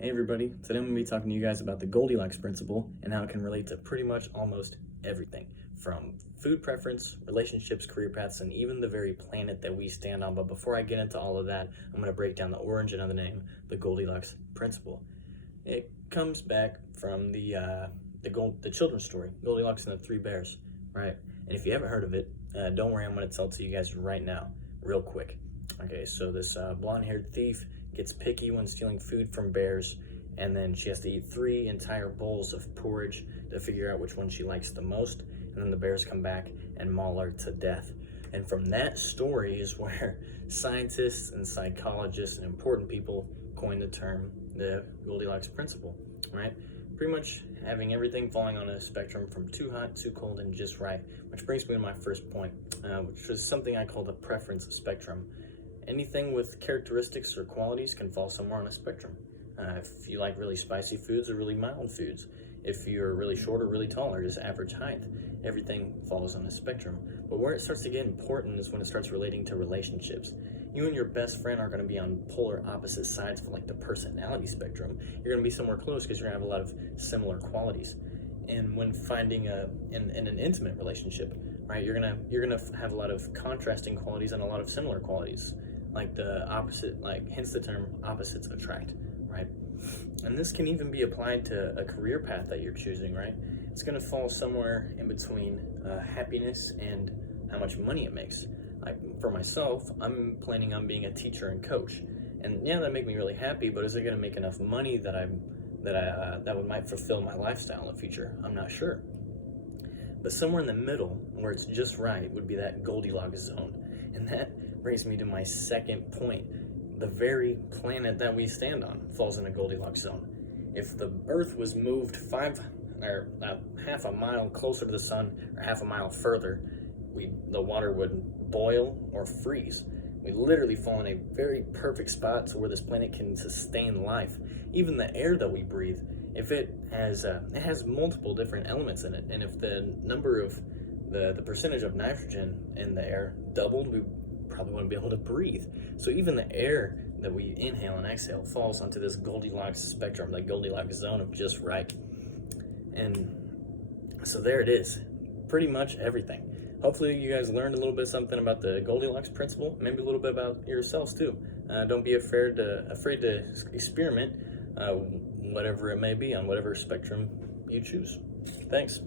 Hey everybody, today I'm going to be talking to you guys about the Goldilocks principle and how it can relate to pretty much almost everything from food preference, relationships, career paths, and even the very planet that we stand on. But before I get into all of that, I'm going to break down the origin of the name, the Goldilocks principle. It comes back from the children's story, Goldilocks and the Three Bears, right? And if you haven't heard of it, don't worry, I'm going to tell it to you guys right now, real quick. Okay, so this blonde-haired thief gets picky when stealing food from bears, and then she has to eat 3 entire bowls of porridge to figure out which one she likes the most, and then the bears come back and maul her to death. And from that story is where scientists and psychologists and important people coined the term the Goldilocks principle, right? Pretty much having everything falling on a spectrum from too hot, too cold, and just right. Which brings me to my first point, which was something I call the preference spectrum. Anything with characteristics or qualities can fall somewhere on a spectrum. If you like really spicy foods or really mild foods, if you're really short or really tall or just average height, everything falls on a spectrum. But where it starts to get important is when it starts relating to relationships. You and your best friend are going to be on polar opposite sides for like the personality spectrum. You're going to be somewhere close because you're going to have a lot of similar qualities. And when finding in an intimate relationship, right, you're gonna have a lot of contrasting qualities and a lot of similar qualities. Like the opposite, like hence the term opposites attract, right? And this can even be applied to a career path that you're choosing, right? It's gonna fall somewhere in between happiness and how much money it makes. Like for myself, I'm planning on being a teacher and coach, and yeah, that make me really happy. But is it gonna make enough money that might fulfill my lifestyle in the future? I'm not sure. But somewhere in the middle, where it's just right, would be that Goldilocks zone, and that brings me to my second point. The very planet that we stand on falls in a Goldilocks zone. If the Earth was moved half a mile closer to the sun or half a mile further, the water would boil or freeze. We literally fall in a very perfect spot to where this planet can sustain life. Even the air that we breathe, if it has multiple different elements in it, and if the number of the percentage of nitrogen in the air doubled, we probably wouldn't be able to breathe. So even the air that we inhale and exhale falls onto this Goldilocks spectrum, the Goldilocks zone of just right. And so there it is, pretty much everything. Hopefully you guys learned a little bit something about the Goldilocks principle, maybe a little bit about yourselves too. Don't be afraid to experiment, whatever it may be, on whatever spectrum you choose. Thanks.